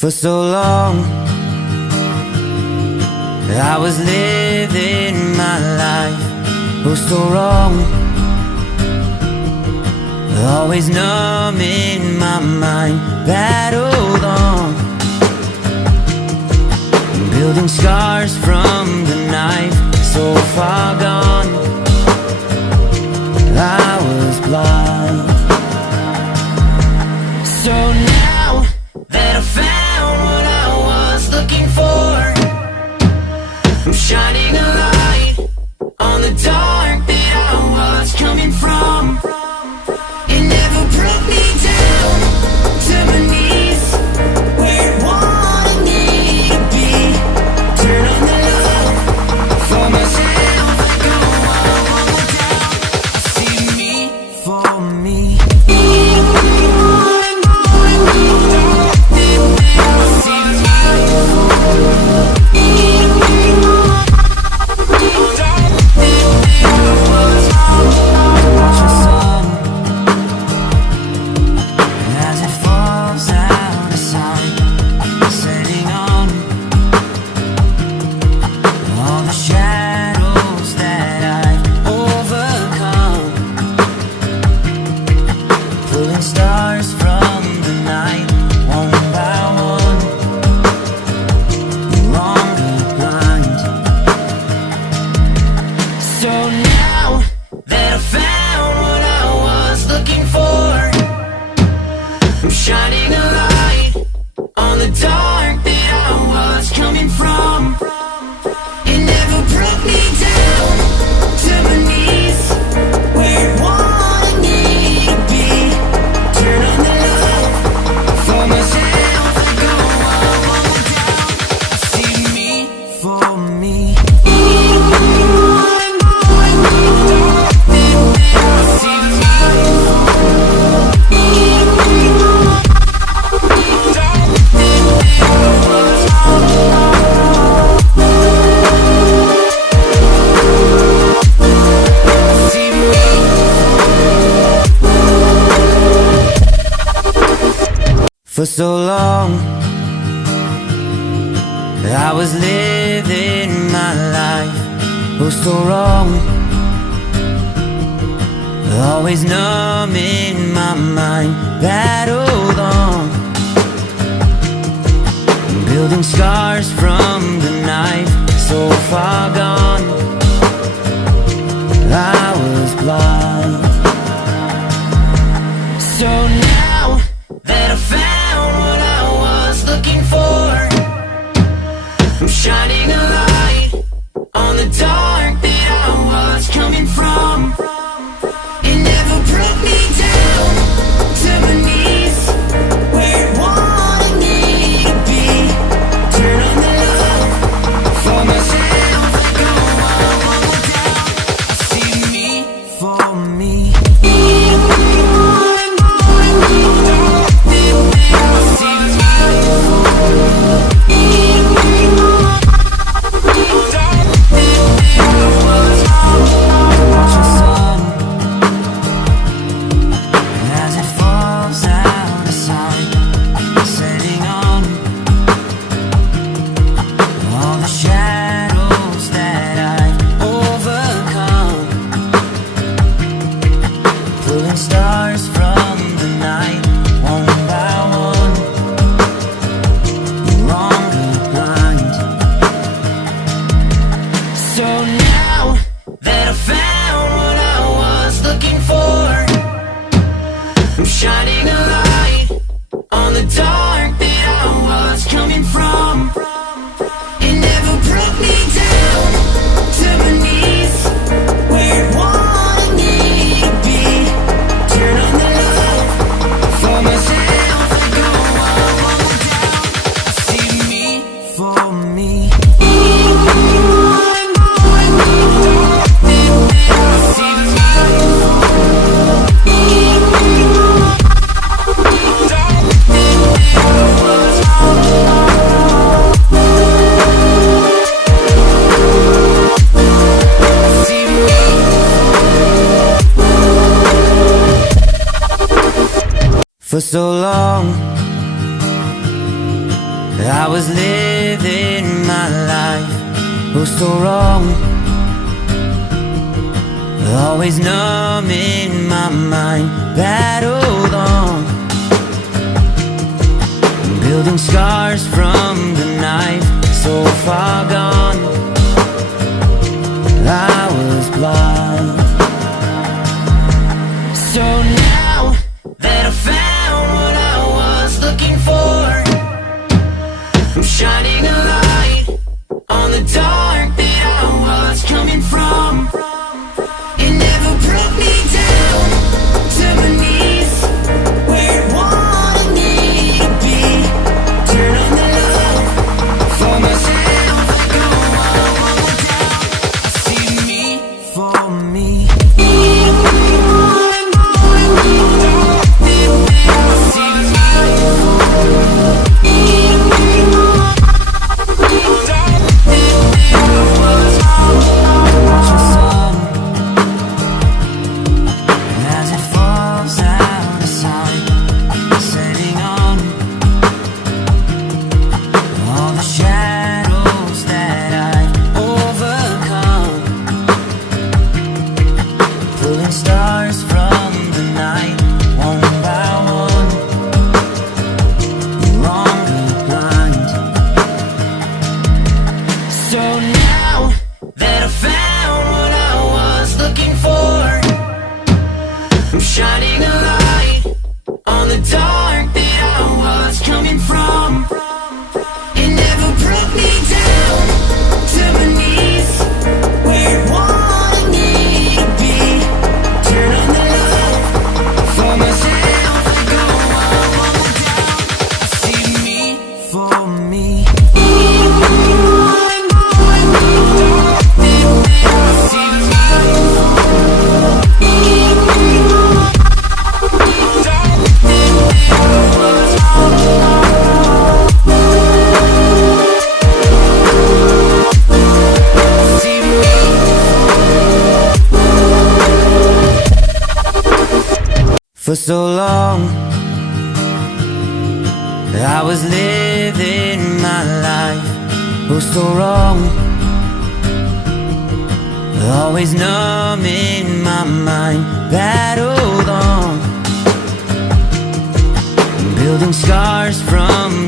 For so long I was living my life, oh so wrong, always numb in my mind, battled on, building scars from the knife, so far gone, I was blind. So now that I found what I was looking for, I'm shining a light on the dark that I was coming from. It never brought me down to my knees, where it wanted me to be. Turn on the love for myself, go on down. See me for me. Stars from the night, one by one, no longer blind. So now that I found what I was looking for, I'm shining a light on the dark that I was coming from. It never brought me down to my knees, where it wanted me to be. Turn on the love for myself, go on down. See me for me. For so long I was living my life, oh so wrong, always numb in my mind, battled on, building scars from the knife, so far gone, I was blind. So now that I found what I was looking for, I'm shining a light on the dark that I was coming from. It never brought me down to my knees, where it wanted me to be. Turn on the love for myself, go on down. See me for me. Stars from the night, one by one, no longer blind. So now that I found what I was looking for, I'm shining a light on the dark that I was coming from. It never brought me down to my knees, where it wanted me to be. Turn on the love for myself, go on down. See me for me. For so long I was living my life, oh so wrong. Always numb in my mind, battled on, building scars from the knife, so far gone. I was blind. So now that I found what I was looking for, I'm shining a light on the dark that I was coming from. It never broke me down to my knees, where it wanted me to be. Turn on the love for myself, go on down. I see me for me. Stars from the night, one by one, no longer blind. So now that I found what I was looking for, I'm shining a light on the dark that I was coming from. It never broke me down to my knees, where it wanted me to be. Turn on the love for myself, go on down. I see me for me. I see me for so long. I was living my life, oh so wrong. Always numb in my mind, battled on, building scars from